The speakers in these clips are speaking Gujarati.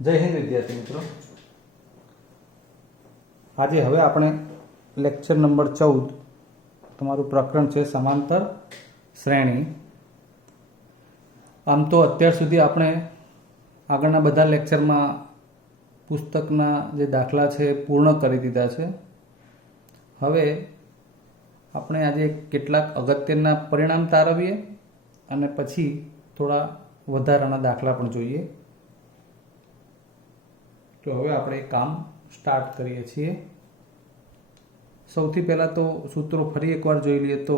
જય હિન્દ વિદ્યાર્થી મિત્રો। આજે હવે આપણે લેક્ચર નંબર 14 તમારું પ્રકરણ છે સમાંતર શ્રેણી। આમ તો અત્યાર સુધી આપણે આગળના બધા લેક્ચરમાં પુસ્તકના જે દાખલા છે પૂર્ણ કરી દીધા છે। હવે આપણે આજે કેટલાક અગત્યના પરિણામ તારવીએ અને પછી થોડા વધારાના દાખલા પણ જોઈએ। તો હવે આપણે કામ સ્ટાર્ટ કરીએ છીએ। સૌથી પહેલાં તો સૂત્રો ફરી એકવાર જોઈ લઈએ તો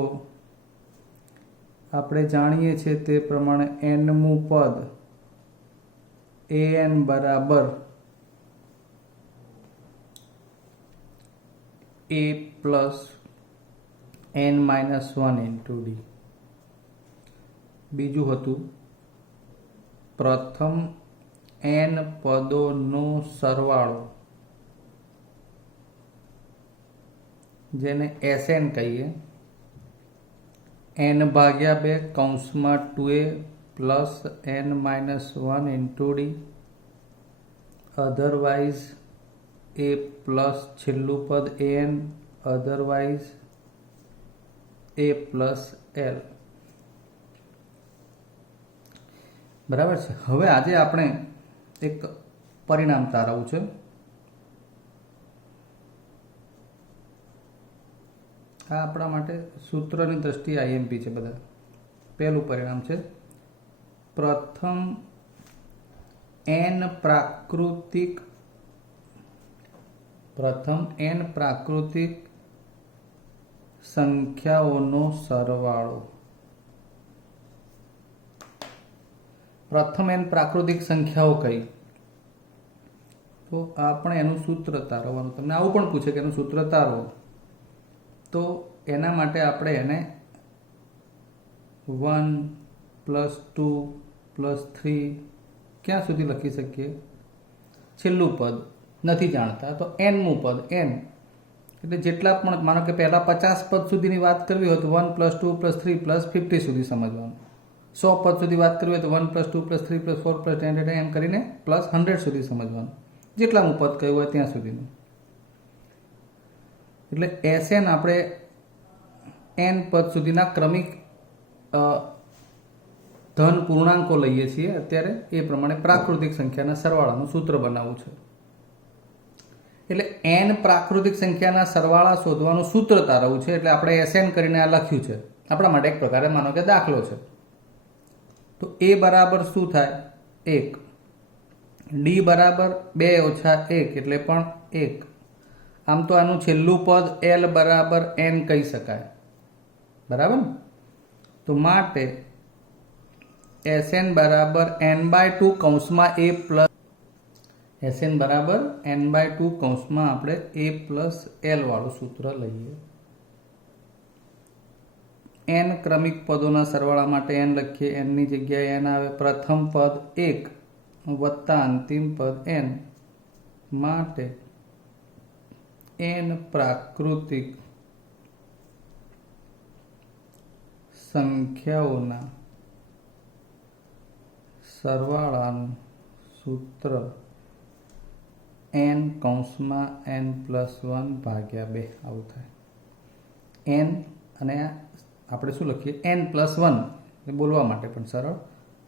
આપણે જાણીએ છીએ તે પ્રમાણે nમું પદ an બરાબર a plus n-1 into d। બીજું હતું પ્રથમ n પદોનો સરવાળો, જેને Sn કહીએ, n/2 કૌંસમાં 2a plus n-1 into d, otherwise a plus છેલ્લું પદ an, otherwise a plus l। બરાબર છે। હવે આજે આપણે એક પરિણામ તારવવું છે। આ આપણા માટે સૂત્રની દ્રષ્ટિએ આઈએમપી છે બધા। પહેલું પરિણામ છે પ્રથમ n પ્રાકૃતિક સંખ્યાઓનો સરવાળો। પ્રથમ n પ્રાકૃતિક સંખ્યાઓ કઈ, તો આપણે એનું સૂત્ર તારવવાનું। તમને આવું પણ પૂછે કે એનું સૂત્ર તારવો, તો એના માટે આપણે એને 1 + 2 + 3 ક્યાં સુધી લખી શકીએ? છેલ્લું પદ નથી જાણતા તો nમું પદ n, એટલે જેટલા પણ, માનો કે પહેલાં 50 પદ સુધીની વાત કરવી હોય તો 1 + 2 + 3 + 50 સુધી સમજવાનું। 100 પદ સુધી વાત કરવી હોય તો 1 + 2 + 3 + 4 + 10 એમ કરીને +100 સુધી સમજવાનું, જેટલાનું પદ કહ્યું હોય ત્યાં સુધીનું। એટલે Sn આપણે n પદ સુધીના ક્રમિક ધન પૂર્ણાંકો લઈએ છીએ અત્યારે, એ પ્રમાણે પ્રાકૃતિક સંખ્યાના સરવાળાનું સૂત્ર બનાવવું છે। એટલે n પ્રાકૃતિક સંખ્યાના સરવાળા શોધવાનું સૂત્ર તારવવું છે। એટલે આપણે Sn કરીને આ લખ્યું છે આપણા માટે, એક પ્રકારે માનો કે દાખલો છે। તો a બરાબર શું થાય? 1, d બરાબર 2 - 1 એટલે પણ 1। આમ તો આનું છેલ્લું પદ l બરાબર n કહી શકાય, બરાબર ને? તો માટે Sn બરાબર n/2 કૌંસમાં a પ્લસ Sn બરાબર n/2 કૌંસમાં આપણે a પ્લસ l વાળું સૂત્ર લઈએ। n ક્રમિક પદોના સરવાળા માટે n લખીએ, n ની જગ્યાએ n આવે। પ્રથમ પદ 1 વત્તા અંતિમ પદ n, માટે n પ્રાકૃતિક સંખ્યાઓના સરવાળાનું સૂત્ર n કૌંસમાં n+1/2 આવું થાય। n અને આપણે શું લખીએ? n+1 એટલે બોલવા માટે પણ સરળ,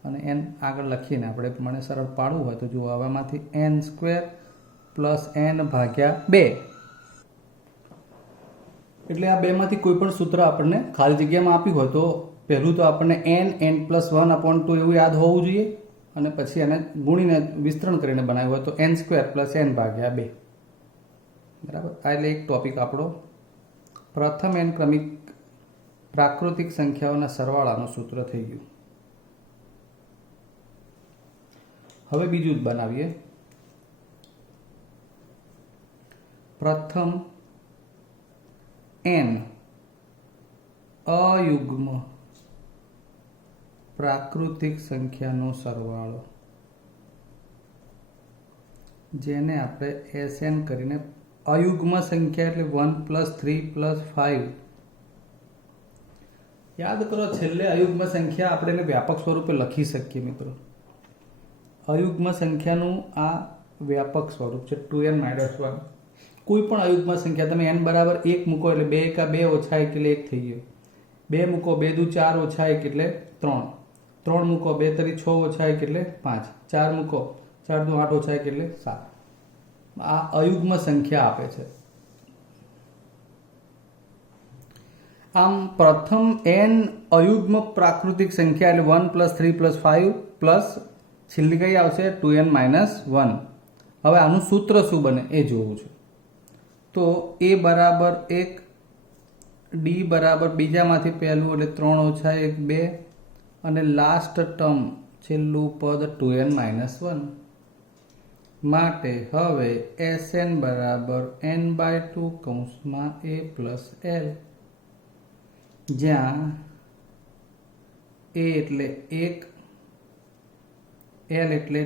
અને n આગળ લખીને આપણે પ્રમાણે સરળ પાડવું હોય તો જુઓ, આમાંથી n² + n/2, એટલે આ બેમાંથી કોઈ પણ સૂત્ર આપણને ખાલી જગ્યામાં આપ્યું હોય તો પહેલું તો આપણને n+1/2 એવું યાદ હોવું જોઈએ, અને પછી એને ગુણીને વિસ્તરણ કરીને બનાવ્યું હોય તો n² + n/2, બરાબર। આ એટલે એક ટોપિક આપણો પ્રથમ n ક્રમિક પ્રાકૃતિક સંખ્યાઓના સરવાળાનું સૂત્ર થઈ ગયું। હવે બીજું જ બનાવીએ। પ્રથમ n અયુગ્મ પ્રાકૃતિક સંખ્યાનો સરવાળો, જેને આપણે Sn કરીને, અયુગ્મ સંખ્યા એટલે 1 + 3 + 5, યાદ કરો છેલ્લે અયુગ્મ સંખ્યા આપણે એને વ્યાપક સ્વરૂપે લખી શકીએ મિત્રો। અયુગ્મ સંખ્યાનું આ વ્યાપક સ્વરૂપ છે 2n - 1. કોઈ પણ અયુગ્મ સંખ્યા તમે n બરાબર 1 મૂકો એટલે 2 એકા 2 ઓછા 1 એટલે 1 થઈ ગયો. 2 મૂકો 2 દુ 4 ઓછા 1 એટલે 3. 3 મૂકો 2 તરી 6 ઓછા 1 એટલે 5. 4 મૂકો 4 દુ 8 ઓછા 1 એટલે 7. આ અયુગ્મ સંખ્યા આપે છે. આમ પ્રથમ n અયુગ્મ પ્રાકૃતિક સંખ્યા એટલે 1 + 3 + 5 પ્લસ છેલ્લી કઈ આવશે 2n - 1. હવે આનું સૂત્ર શું બને એ જોવું છે. તો a બરાબર 1, d બરાબર બીજામાંથી પહેલું એટલે 3 ઓછા 1 2 અને લાસ્ટ ટર્મ છેલ્લું પદ 2n - 1 માટે હવે Sn બરાબર n/2 કૌંસમાં a + l, જ્યાં a એટલે 1, l એટલે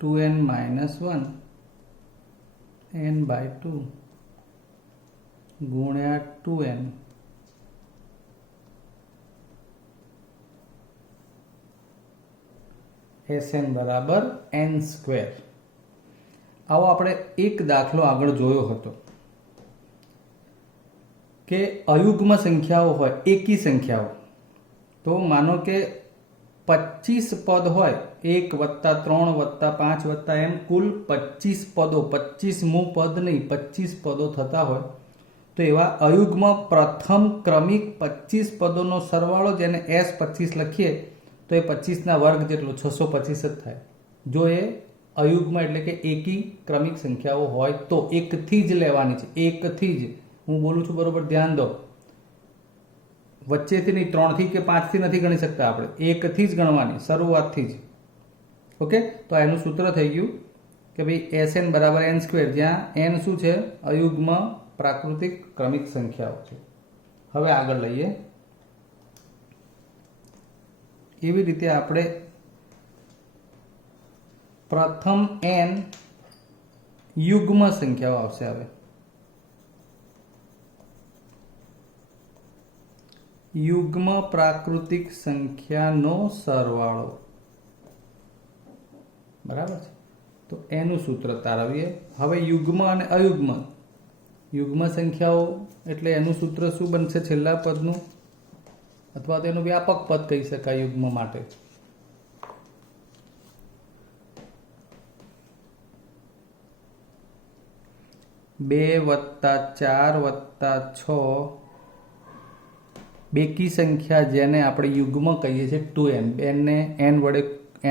2n - 1 n/2 ગુણ્યા 2n Sn બરાબર n². આવો આપણે એક દાખલો આગળ જોયો હતો કે અયુગ્મ સંખ્યાઓ હોય, એકી સંખ્યાઓ, તો માનો કે 25 પદ હોય, 1 + 3 + 5 + એમ કુલ 25 પદો, 25મું પદ નહીં 25 પદો થતા હોય, તો એવા અયુગ્મ પ્રથમ ક્રમિક 25 પદોનો સરવાળો જેને S25 લખીએ તો એ 25ના વર્ગ જેટલો 625 જ થાય. જો એ અયુગ્મ એટલે કે એકી ક્રમિક સંખ્યાઓ હોય તો એકથી જ લેવાની છે, એકથી જ. હું બોલું છું બરોબર ધ્યાન દો, વચ્ચેથી નહીં, 3થી કે 5થી નથી ગણી શકતા આપણે, એકથી જ ગણવાની, શરૂઆતથી જ. ઓકે, તો એનું સૂત્ર થઈ ગયું કે ભાઈ Sn બરાબર n², જ્યાં n શું છે? અયુગ્મ પ્રાકૃતિક ક્રમિક સંખ્યાઓ છે. હવે આગળ લઈએ. એવી રીતે આપણે પ્રથમ n યુગ્મ સંખ્યાઓ આવશે. હવે યુગ્મ પ્રાકૃતિક સંખ્યાનો સરવાળો, બરાબર છે? તો એનું સૂત્ર તારવીએ. હવે યુગ્મ અને અયુગ્મ, યુગ્મ સંખ્યાઓ એટલે એનું સૂત્ર શું બનશે? છેલ્લા પદનું અથવા તો એનું વ્યાપક પદ કહી શકાય યુગ્મ માટે. બે વત્તા 4 વત્તા 6 બેકી સંખ્યા જેને આપણે યુગ્મ કહીએ છીએ 2n. n વડે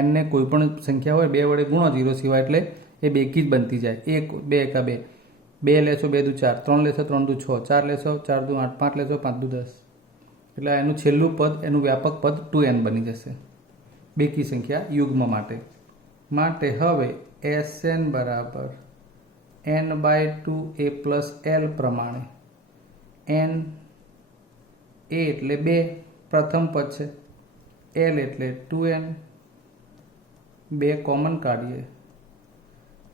n ને કોઈ પણ સંખ્યા હોય 2 વડે ગુણો 0 સિવાય, એટલે એ બેકી જ બનતી જાય. 1 2 એકા 2, 2 લેશો 2 દુ 4, 3 લેશો 3 દુ 6, 4 લેશો 4 દુ 8, 5 લેશો 5 દુ 10. એટલે એનું છેલ્લું પદ, એનું વ્યાપક પદ 2n બની જશે બેકી સંખ્યા યુગ્મ માટે. હવે Sn બરાબર n/2 a + l પ્રમાણે n a એટલે 2 પ્રથમ પદ છે, l એટલે 2n, 2 કોમન કાઢીએ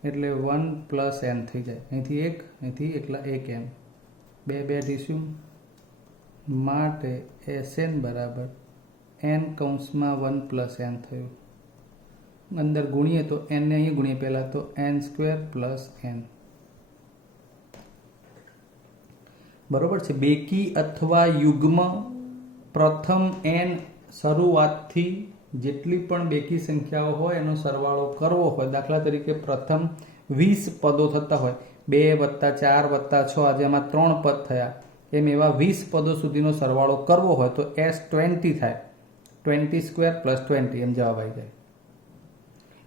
એટલે 1 + n થઈ જાય. અહીંથી 1, અહીંથી એકલા 1 n, 2 2 ડીશું માટે Sn બરાબર n કૌંસમાં 1 + n થયું. અંદર ગુણીએ તો n ને અહીં ગુણીએ પહેલાં, તો n² + n. બરોબર છે? બેકી અથવા યુગ્મ પ્રથમ n શરૂઆતથી જેટલી પણ બેકી સંખ્યાઓ હોય એનો સરવાળો કરવો હોય. દાખલા તરીકે પ્રથમ 20 પદો થતા હોય, 2 + 4 + 6, આજે એમાં 3 પદ થયા, એમ એવા 20 પદો સુધીનો સરવાળો કરવો હોય તો S20 થાય, 20² + 20 એમ જવાબ આવી જાય.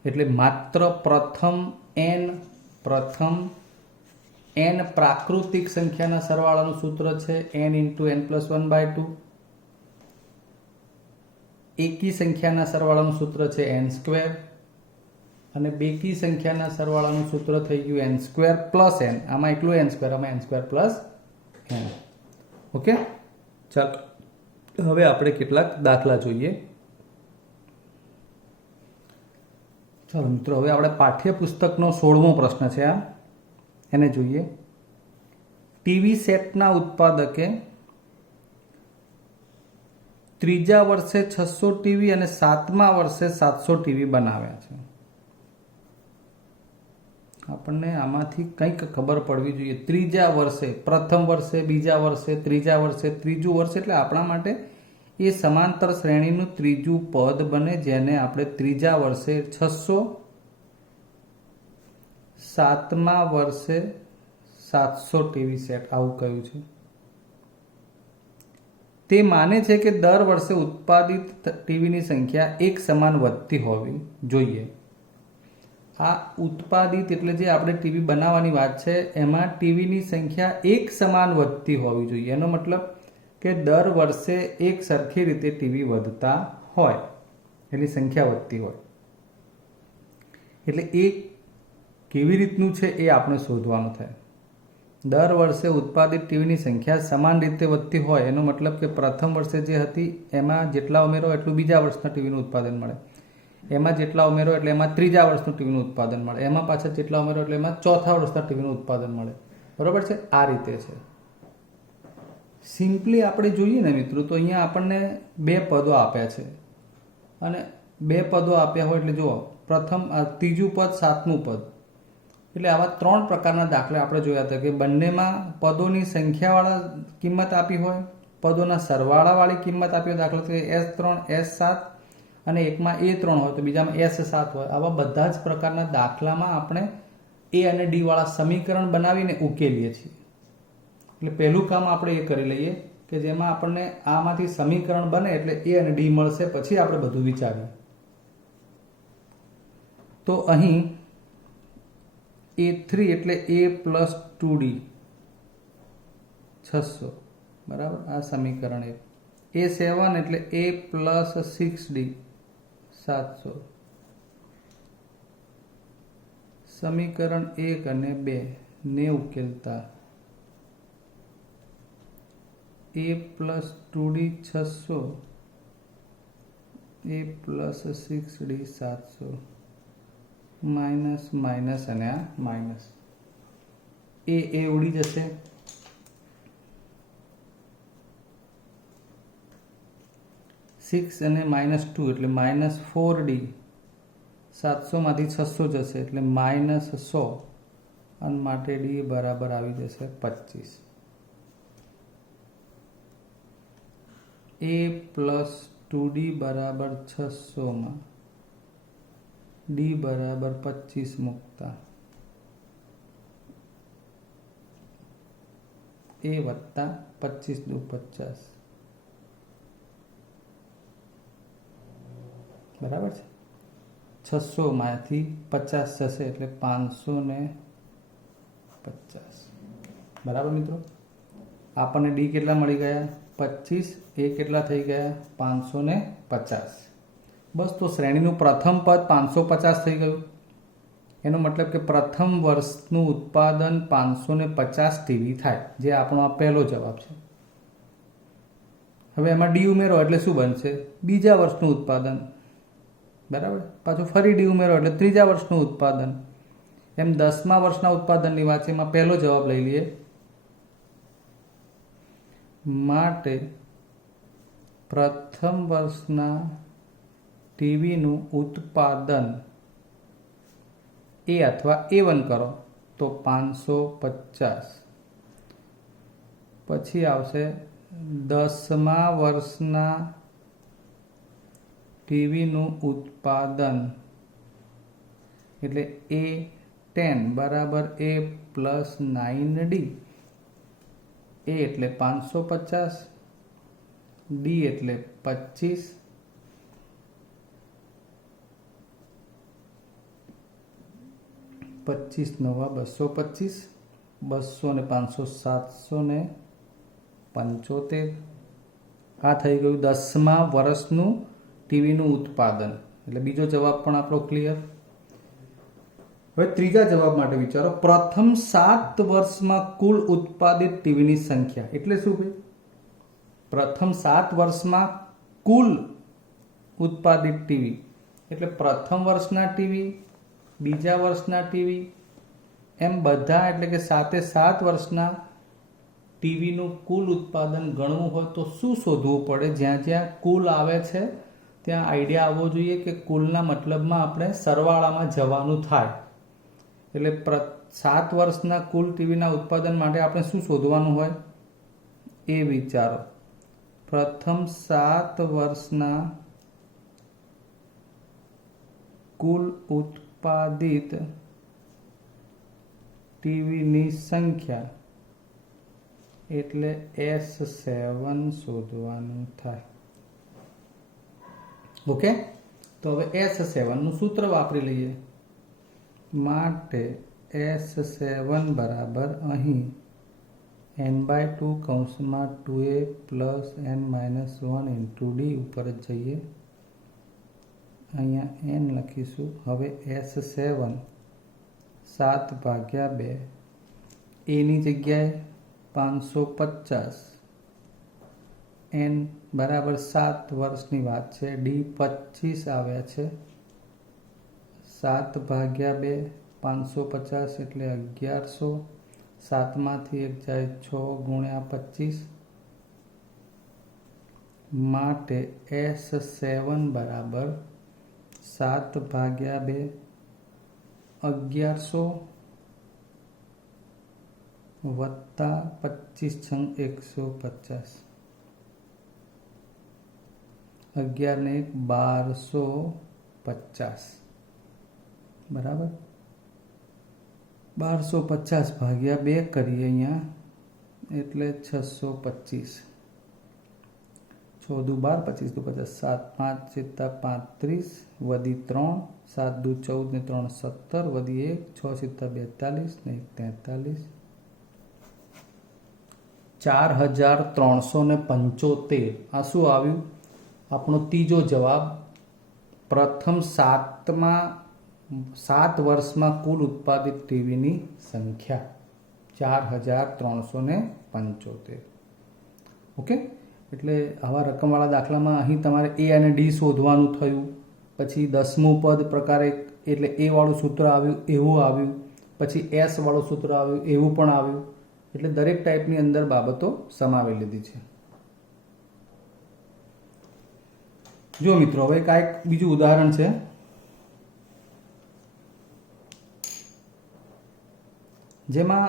એટલે માત્ર પ્રથમ n પ્રાકૃતિક સંખ્યાના સરવાળાનું સૂત્ર છે n × n + 1/2. એકી સંખ્યાના સરવાળાનું સૂત્ર છે n², અને બેકી સંખ્યાના સરવાળાનું સૂત્ર થઈ ગયું n² + n. આમાં એકલું n², આમાં n² + n. ઓકે, ચાલો હવે આપણે કેટલાક દાખલા જોઈએ. ચાલો મિત્રો, હવે આપણે પાઠ્યપુસ્તકનો 16મો પ્રશ્ન છે આ, એને જોઈએ. ટીવી સેટના ઉત્પાદકે ત્રીજા વર્ષે 600 ટીવી અને 7મા વર્ષે 700 ટીવી બનાવ્યા છે. આપણને આમાંથી કંઈક ખબર પડવી જોઈએ. ત્રીજા વર્ષે, પ્રથમ વર્ષે, બીજા વર્ષે, ત્રીજા વર્ષે, ત્રીજું વર્ષ એટલે આપણા માટે એ સમાંતર શ્રેણીનું ત્રીજું પદ બને, જેને આપણે ત્રીજા વર્ષે 600, સાતમા વર્ષે 700 ટીવી સેટ આવું કહ્યું છે. તે માને છે કે દર વર્ષે ઉત્પાદિત ટીવીની સંખ્યા એક સમાન વધતી હોવી જોઈએ. આ ઉત્પાદિત એટલે જે આપણે ટીવી બનાવવાની વાત છે એમાં ટીવીની સંખ્યા એક સમાન વધતી હોવી જોઈએ. એનો મતલબ કે દર વર્ષે એક સરખી રીતે ટીવી વધતા હોય, એની સંખ્યા વધતી હોય. એટલે એ કેવી રીતનું છે એ આપણે શોધવાનું થાય. દર વર્ષે ઉત્પાદિત ટીવીની સંખ્યા સમાન રીતે વધતી હોય એનો મતલબ કે પ્રથમ વર્ષે જે હતી એમાં જેટલા ઉમેરો એટલું બીજા વર્ષના ટીવીનું ઉત્પાદન મળે, એમાં જેટલા ઉમેરો એટલે એમાં ત્રીજા વર્ષનું ટીવીનું ઉત્પાદન મળે, એમાં પાછા જેટલા ઉમેરો એટલે એમાં ચોથા વર્ષના ટીવીનું ઉત્પાદન મળે. બરાબર છે? આ રીતે છે. સિમ્પલી આપણે જોઈએ ને મિત્રો, તો અહીંયા આપણને બે પદો આપ્યા છે અને બે પદો આપ્યા હોય એટલે જુઓ, પ્રથમ ત્રીજું પદ, સાતમું પદ, એટલે આવા ત્રણ પ્રકારના દાખલા આપણે જોયા હતા કે બંનેમાં પદોની સંખ્યાવાળા કિંમત આપી હોય, પદોના સરવાળાવાળી કિંમત આપી હોય, દાખલા તરીકે S3, S7 અને એકમાં A3 હોય તો બીજામાં S7 હોય. આવા બધા જ પ્રકારના દાખલામાં આપણે A અને D વાળા સમીકરણ બનાવીને ઉકેલીએ છીએ. એટલે પહેલું કામ આપણે એ કરી લઈએ કે જેમાં આપણને આમાંથી સમીકરણ બને એટલે A અને D મળશે, પછી આપણે બધું વિચારીએ. તો અહીં A3 એટલે A પ્લસ 2D 600, બરાબર, આ સમીકરણ 1. A7 એટલે A પ્લસ 6D 700. સમીકરણ 1 અને 2 ને ઉકેલતા A plus 2D 600, A plus 6D 700, minus minus અને આ માઇનસ. એ ઉડી જશે. સિક્સ અને -2 એટલે -4D. 700 માંથી 600 જશે એટલે -100 અને માટે D બરાબર આવી જશે 25. A પ્લસ 2D બરાબર 600 માં D બરાબર 25 મૂકતા A વત્તા 25 દુ 50, બરાબર છે. 600 માંથી 50 જશે એટલે 550. બરાબર મિત્રો, આપણને D કેટલા મળી ગયા? 25. A કેટલા થઈ ગયા? 550. બસ, તો શ્રેણીનું પ્રથમ પદ 550 થઈ ગયું. એનો મતલબ કે પ્રથમ વર્ષનું ઉત્પાદન 550 ટીવી થાય, જે આપણો આ પહેલો જવાબ છે. હવે એમાં ડી ઉમેરો એટલે શું બનશે? બીજા વર્ષનું ઉત્પાદન, બરાબર. પાછું ફરી ડી ઉમેરો એટલે ત્રીજા વર્ષનું ઉત્પાદન. એમ 10મા વર્ષના ઉત્પાદનની વાત છે, એમાં પહેલો જવાબ લઈ લઈએ. માટે પ્રથમ વર્ષના ટીવીનું ઉત્પાદન A અથવા A1 કરો તો 550. પછી આવશે 10મા વર્ષના ટીવીનું ઉત્પાદન એટલે A10 બરાબર A પ્લસ 9D. A એટલે 550, D એટલે 25, પચીસ નવા 225, 200 ને 500 775. આ થઈ ગયું 10મા વર્ષનું ટીવીનું ઉત્પાદન. એટલે બીજો જવાબ પણ આપણો ક્લિયર. હવે ત્રીજા જવાબ માટે વિચારો. પ્રથમ 7 વર્ષમાં કુલ ઉત્પાદિત ટીવીની સંખ્યા એટલે શું ભાઈ? પ્રથમ 7 વર્ષમાં કુલ ઉત્પાદિત ટીવી એટલે પ્રથમ વર્ષના ટીવી, બીજા વર્ષના ટીવી, એમ બધા, એટલે કે 7 વર્ષના ટીવીનું કુલ ઉત્પાદન ગણવું હોય તો શું શોધવું પડે? જ્યાં જ્યાં કુલ આવે છે ત્યાં આઈડિયા આવવો જોઈએ કે કુલના મતલબમાં આપણે સરવાળામાં જવાનું થાય. એટલે 7 વર્ષના કુલ ટીવીના ઉત્પાદન માટે આપણે શું શોધવાનું હોય એ વિચારો. પ્રથમ 7 વર્ષના કુલ ઉત્પાદિત ટીવીની સંખ્યા એટલે S7 શોધવાનું થાય. ઓકે, તો હવે S7 નું સૂત્ર વાપરી લઈએ. માટે S7 બરાબર અહીં n/2 કૌંસમાં 2a plus n-1 into D ઉપર જ જઈએ. અહીંયા n લખીશું. હવે S7 7/2 એની જગ્યાએ 550 n બરાબર 7 વર્ષની વાત છે. ડી 25 આવ્યા છે. 7/2 550 એટલે 1100. 7 માંથી 1 જાય 6 × 25. માટે S7 બરાબર 7/2 1100 વત્તા 25 × 150. 11 ને 1250 બરાબર. 1250/2 કરીએ અહીંયા એટલે 625. 6 દુ 12 25 દુ 50 7 5 + 35 વધી 3 7 દુ 14 ને 3 17 વધી 1 6 × 42 ને 43 4375. આ શું આવ્યું? આપણો ત્રીજો જવાબ. પ્રથમ 7 વર્ષમાં કુલ ઉત્પાદિત ટીવીની સંખ્યા 4375. ઓકે, એટલે આવા રકમવાળા દાખલામાં અહીં તમારે એ અને ડી શોધવાનું થયું. પછી 10મું પદ પ્રકારે એટલે એ વાળું સૂત્ર આવ્યું એવું આવ્યું. પછી એસ વાળું સૂત્ર આવ્યું એવું પણ આવ્યું. એટલે દરેક ટાઈપની અંદર બાબતો સમાવી લીધી છે. જો મિત્રો, હવે કાંઈક બીજું ઉદાહરણ છે. જેમાં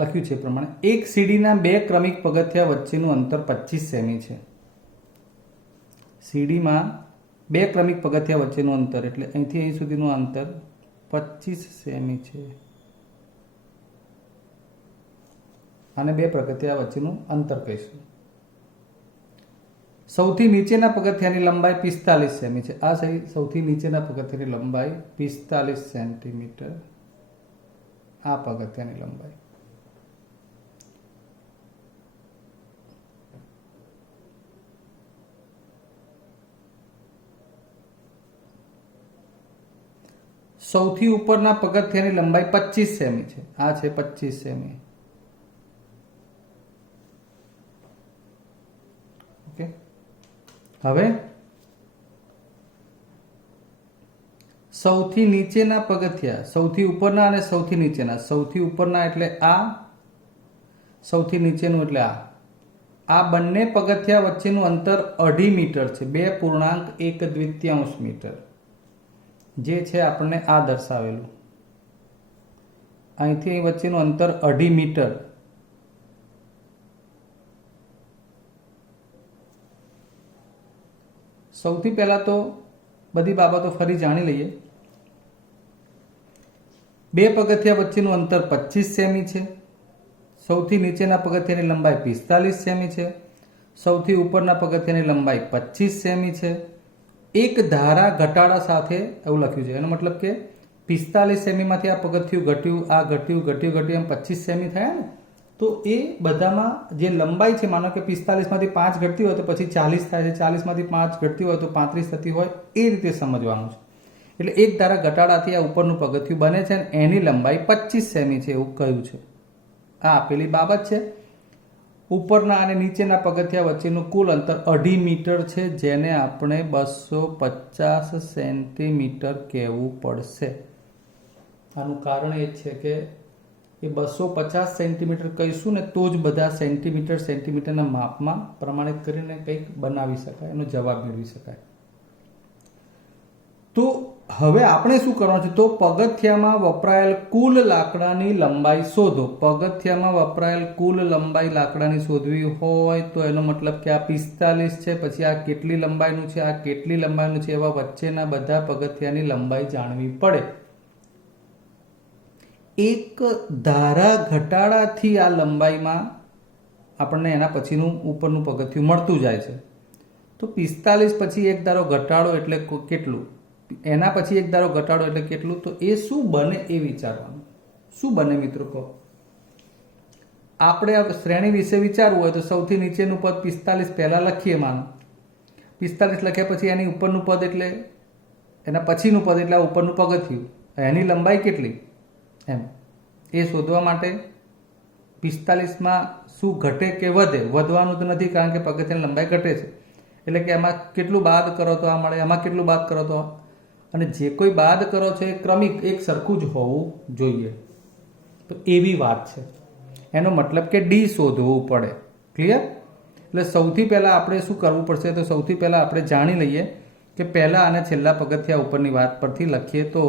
લખ્યું છે પ્રમાણે એક સીડીના 2 ક્રમિક પગથિયા વચ્ચેનું અંતર 25 સેમી છે. સીડીમાં 2 ક્રમિક પગથિયા વચ્ચેનું અંતર એટલે અહીંથી અહીં સુધીનું અંતર 25 સેમી છે. આને 2 પગથિયા વચ્ચેનું અંતર કહીશું. સૌથી નીચેના પગથિયાની લંબાઈ 45 સેમી છે. આ સૌથી નીચેના પગથિયાની લંબાઈ 45 સેન્ટીમીટર. આ પગથિયાની લંબાઈ. સૌથી ઉપરના પગથિયાની લંબાઈ 25 સેમી છે. આ છે 25 સેમી. ઓકે, હવે સૌથી નીચેના પગથિયા, સૌથી ઉપરના અને સૌથી નીચેના. સૌથી ઉપરના એટલે આ, સૌથી નીચેનું એટલે આ. આ બંને પગથિયા વચ્ચેનું અંતર 2.5 મીટર છે. 2.1 મીટર જે છે આપણને આ દર્શાવેલું. અહીંથી અહીં વચ્ચેનું અંતર 2.5 મીટર. સૌથી પહેલા તો બધી બાબતો ફરી જાણી લઈએ. 2 પગથિયા વચ્ચેનું અંતર 25 સેમી છે. સૌથી નીચેના પગથિયાની લંબાઈ 45 સેમી છે. સૌથી ઉપરના પગથિયાની લંબાઈ 25 સેમી છે. એક ધારા ઘટાડા સાથે એવું લખ્યું છે. એનો મતલબ કે 45 સેમીમાંથી આ પગથિયું ઘટ્યું, આ ઘટ્યું, એમ 25 સેમી થયા ને. તો એ બધામાં જે લંબાઈ છે, માનો કે 45 માંથી 5 ઘટતી હોય તો પછી 40 થાય છે. 40 માંથી 5 ઘટતી હોય તો 35 થતી હોય. એ રીતે સમજવાનું છે. એટલે એક ધારા ઘટાડાથી આ ઉપરનું પગથિયું બને છે અને એની લંબાઈ 25 સેમી છે એવું કહ્યું છે. આ આપેલી બાબત છે. ઉપરના અને નીચેના પગથિયા વચ્ચેનું કુલ અંતર 2.5 મીટર છે, જેને આપણે 250 સેન્ટીમીટર કહેવું પડશે. આનું કારણ એ છે કે એ 250 સેન્ટીમીટર કહીશું ને તો જ બધા સેન્ટીમીટરના માપમાં પ્રમાણિત કરીને કંઈક બનાવી શકાય, એનો જવાબ મેળવી શકાય. તો હવે આપણે શું કરવાનું છે, તો પગથિયામાં વપરાયેલ કુલ લાકડાની લંબાઈ શોધો. પગથિયામાં વપરાયેલ કુલ લંબાઈ લાકડાની શોધવી હોય તો એનો મતલબ કે આ 45 છે, પછી આ કેટલી લંબાઈનું છે, આ કેટલી લંબાઈનું છે, એવા વચ્ચેના બધા પગથિયાની લંબાઈ જાણવી પડે. એક ધારા ઘટાડાથી આ લંબાઈમાં આપણને એના પછીનું ઉપરનું પગથિયું મળતું જાય છે. તો 45 પછી એક ધારો ઘટાડો એટલે કેટલું, એના પછી એક ધારો ઘટાડો એટલે કેટલું, તો એ શું બને એ વિચારવાનું. શું બને મિત્રો કહો? આપણે આ શ્રેણી વિશે વિચારવું હોય તો સૌથી નીચેનું પદ 45 પહેલાં લખીએ. માનો 45 લખ્યા પછી એની ઉપરનું પદ એટલે એના પછીનું પદ એટલે આ ઉપરનું પગથિયું, એની લંબાઈ કેટલી એમ એ શોધવા માટે 45માં શું ઘટે કે વધે, વધવાનું તો નથી કારણ કે પગથિયાની લંબાઈ ઘટે છે, એટલે કે એમાં કેટલું બાદ કરો તો આ મળે, એમાં કેટલું બાદ કરો તો, અને જે કોઈ બાદ કરો છો એ ક્રમિક એક સરખું જ હોવું જોઈએ. તો એવી વાત છે. એનો મતલબ કે ડી શોધવું પડે. ક્લિયર? એટલે સૌથી પહેલાં આપણે શું કરવું પડશે, તો સૌથી પહેલાં આપણે જાણી લઈએ કે પહેલા અને છેલ્લા પગથિયા ઉપરની વાત પરથી લખીએ તો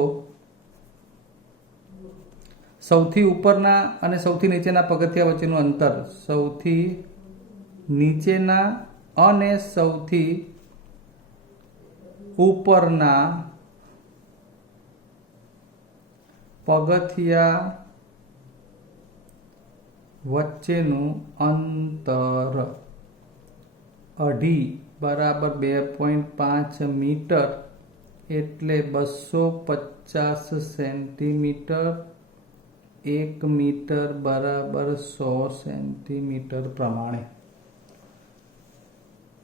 સૌથી ઉપરના અને સૌથી નીચેના પગથિયા વચ્ચેનું અંતર, સૌથી નીચેના અને સૌથી ઉપરના પગથિયા વચ્ચેનું અંતર 2.5 બરાબર 2.5 મીટર એટલે 250 સેન્ટીમીટર. 1 મીટર બરાબર 100 સેન્ટીમીટર પ્રમાણે.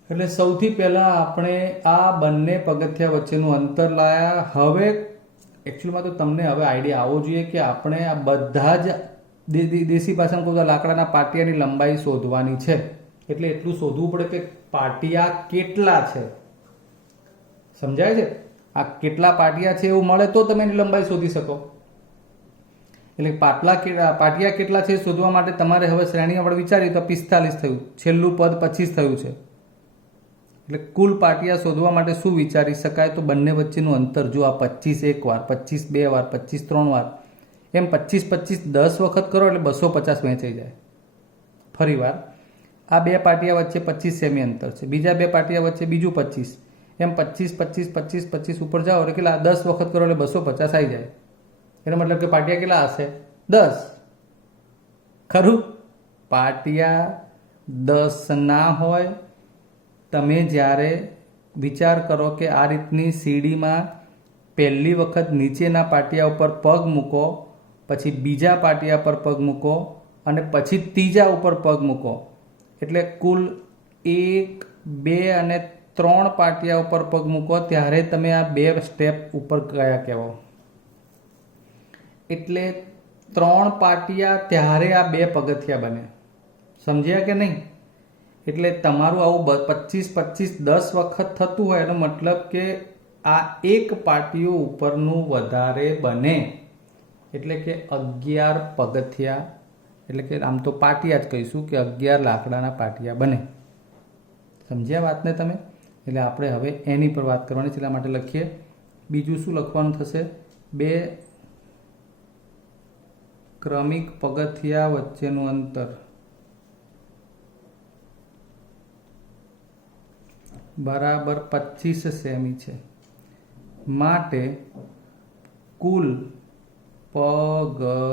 એટલે સૌથી પહેલા આપણે આ બંને પગથિયા વચ્ચેનું અંતર લાયા. હવે એકચ્યુઅલીમાં તો તમને હવે આઈડિયા આવવો જોઈએ કે આપણે આ બધા જ દેશી ભાષામાં કહું તો લાકડાના પાટિયાની લંબાઈ શોધવાની છે. એટલે એટલું શોધવું પડે કે પાટિયા કેટલા છે. સમજાય છે? આ કેટલા પાટિયા છે એવું મળે તો તમે એની લંબાઈ શોધી શકો. એટલે પાટિયા કેટલા છે શોધવા માટે તમારે હવે શ્રેણી આપણે વિચારીએ તો 45 થયું, છેલ્લું પદ 25 થયું છે. એટલે કુલ પાટિયા શોધવા માટે શું વિચારી શકાય, તો બંને વચ્ચેનું અંતર જો આ 25 એક વાર, 25 બે વાર, 25 ત્રણ વાર, એમ 25 25 10 વખત કરો એટલે 250 વહેંચાઈ જાય. ફરી વાર આ બે પાટિયા વચ્ચે 25 સેમી અંતર છે, બીજા બે પાટિયા વચ્ચે બીજું 25, એમ 25 25 25 25 ઉપર જાઓ એટલે કેટલા 10 વખત કરો એટલે 250 આવી જાય. એનો મતલબ કે પાટિયા કેટલા હશે? 10. ખરું? પાટિયા 10 ના હોય. તમે જ્યારે વિચાર કરો કે આ રીતની સીડીમાં પહેલી વખત નીચેના પાટિયા ઉપર પગ મૂકો, પછી બીજા પાટિયા પર પગ મૂકો અને પછી ત્રીજા ઉપર પગ મૂકો, એટલે કુલ 1 2 અને 3 પાટિયા ઉપર પગ મૂકો ત્યારે તમે આ 2 સ્ટેપ ઉપર ગયા કહેવાય. એટલે 3 પાટિયા ત્યારે આ 2 પગથિયા બને. સમજ્યા કે નહીં? એટલે તમારું આવું 25 25 10 વખત થતું હોય એનો મતલબ કે આ એક પાટિયું ઉપરનું વધારે બને, એટલે કે 11 પગથિયા, એટલે કે આમ તો પાટિયા જ કહીશું કે 11 લાકડાના પાટિયા બને. સમજ્યા વાતને તમે? એટલે આપણે હવે એની પર વાત કરવાની છે, એટલા માટે લખીએ. બીજું શું લખવાનું થશે? 2 ક્રમિક પગથિયા વચ્ચેનું અંતર બરાબર 25 સેમી છે, માટે કુલ પગથિયાની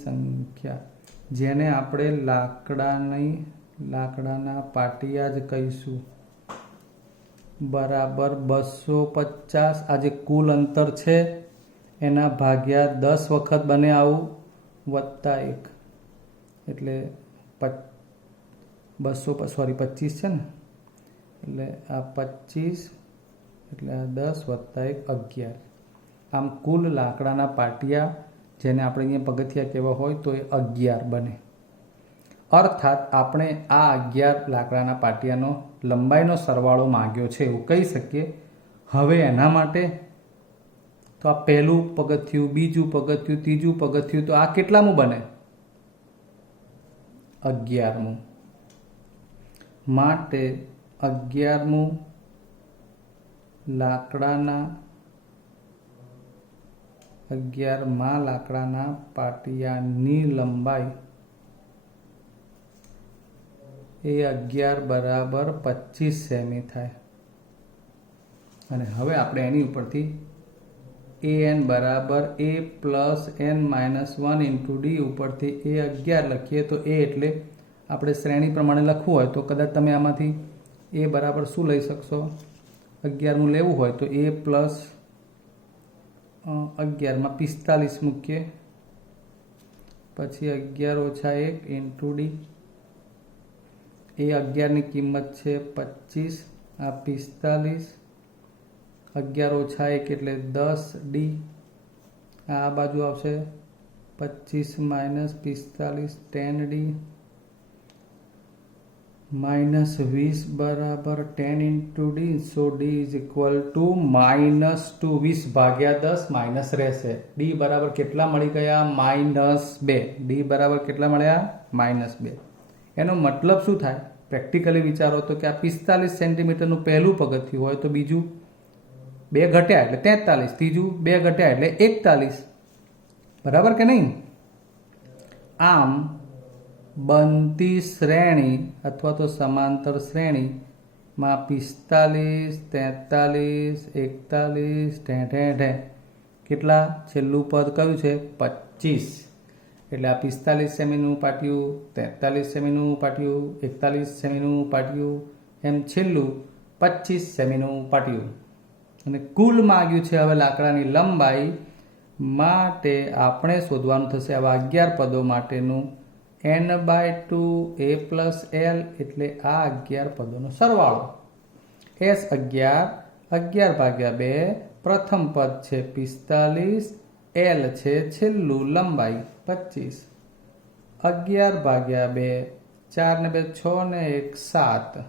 સંખ્યા, જેને આપણે લાકડાના પાટિયા જ કહીશું, બરાબર 250. આ જે કુલ અંતર છે એના ભાગ્યા 10 વખત બને આવું, વત્તા 1 એટલે 25 છે ને, એટલે આ 25 એટલે આ 10 વત્તા 1 11. આમ કુલ લાકડાના પાટિયા જેને આપણે અહીંયા પગથિયા કહેવા હોય તો એ 11 બને. અર્થાત આપણે આ 11 લાકડાના પાટિયાનો લંબાઈનો સરવાળો માંગ્યો છે એવું કહી શકીએ. હવે એના માટે તો આ પહેલું પગથિયું, બીજું પગથિયું, ત્રીજું પગથિયું, તો આ કેટલામું બને? 11મું. માટે 11મું લાકડાના 11મા લાકડાના પાટિયાની લંબાઈ એ 11 બરાબર 25 સેમી થાય. અને હવે આપણે એની ઉપરથી an બરાબર a plus n minus 1 into D ઉપરથી a 11 લખીએ તો a એટલે આપણે શ્રેણી પ્રમાણે લખવું હોય તો કદાચ તમે આમાંથી a બરાબર શું લઈ શકશો? 11મું લેવું હોય તો a પ્લસ 11માં 45 મૂકીએ, પછી 11 ઓછા 1 ઇન્ટુ ડી. એ 11ની કિંમત છે 25, આ 45, 11 ઓછા 1 એટલે 10 ડી. આ બાજુ આવશે 25 માઇનસ 45 10 ડી માઇનસ 20 બરાબર 10 into D. So D is equal to -2. 20 ભાગ્યા 10 માઇનસ રહેશે. ડી બરાબર કેટલા મળી ગયા? -2. ડી બરાબર કેટલા મળ્યા? -2. એનો મતલબ શું થાય? પ્રેક્ટિકલી વિચારો તો કે આ 45 સેન્ટીમીટરનું પહેલું પગથિયું હોય તો બીજું 2 ઘટ્યા એટલે 43, ત્રીજું 2 ઘટ્યા એટલે 41. બરાબર કે નહીં? આમ બનતી શ્રેણી અથવા તો સમાંતર શ્રેણીમાં 45, 43, 41, કેટલા? છેલ્લું પદ કયું છે? 25. એટલે આ 45 સેમીનું પાટિયું, 43 સેમીનું પાટિયું, 41 સેમીનું પાટિયું, એમ છેલ્લું 25 સેમીનું પાટિયું. અને કુલ માગ્યું છે હવે લાકડાની લંબાઈ માટે આપણે શોધવાનું થશે આવા 11 પદો માટેનું n/2 a પ્લસ l એટલે આ 11 પદોનો સરવાળો. s 11 ભાગ્યા 2, પ્રથમ પદ છે 45, l છે છેલ્લું લંબાઈ 25. 11 ભાગ્યા 2, 4 ને 2 6 ને 1 7,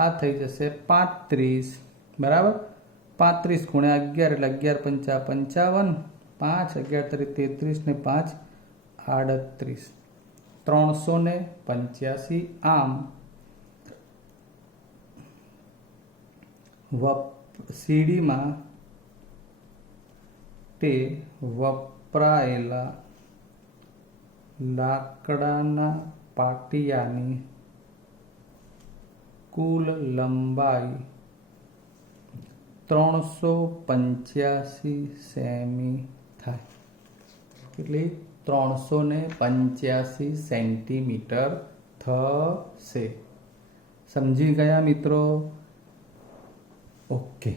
આ થઈ જશે 35. બરાબર? 35 ગુણ્યા 11 એટલે 11 પંચા 55, 5 11 તરી 33 ને 5 38, 385. આમ સીડીમાં તે વપરાયેલા લાકડાના પાટિયાની કુલ લંબાઈ 385 સેમી થાય. કેટલી? 385 સેન્ટીમીટર થશે. સમજી ગયા મિત્રો? ઓકે.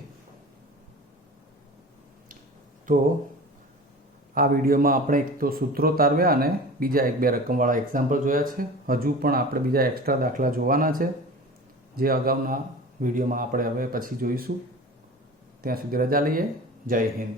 તો આ વિડીયોમાં આપણે એક તો સૂત્રો તારવ્યા અને બીજા 1-2 રકમવાળા એક્ઝામ્પલ જોયા છે. હજુ પણ આપણે બીજા એક્સ્ટ્રા દાખલા જોવાના છે, જે અગાઉના વિડીયોમાં આપણે હવે પછી જોઈશું. ત્યાં સુધી રજા લઈએ. જય હિન્દ.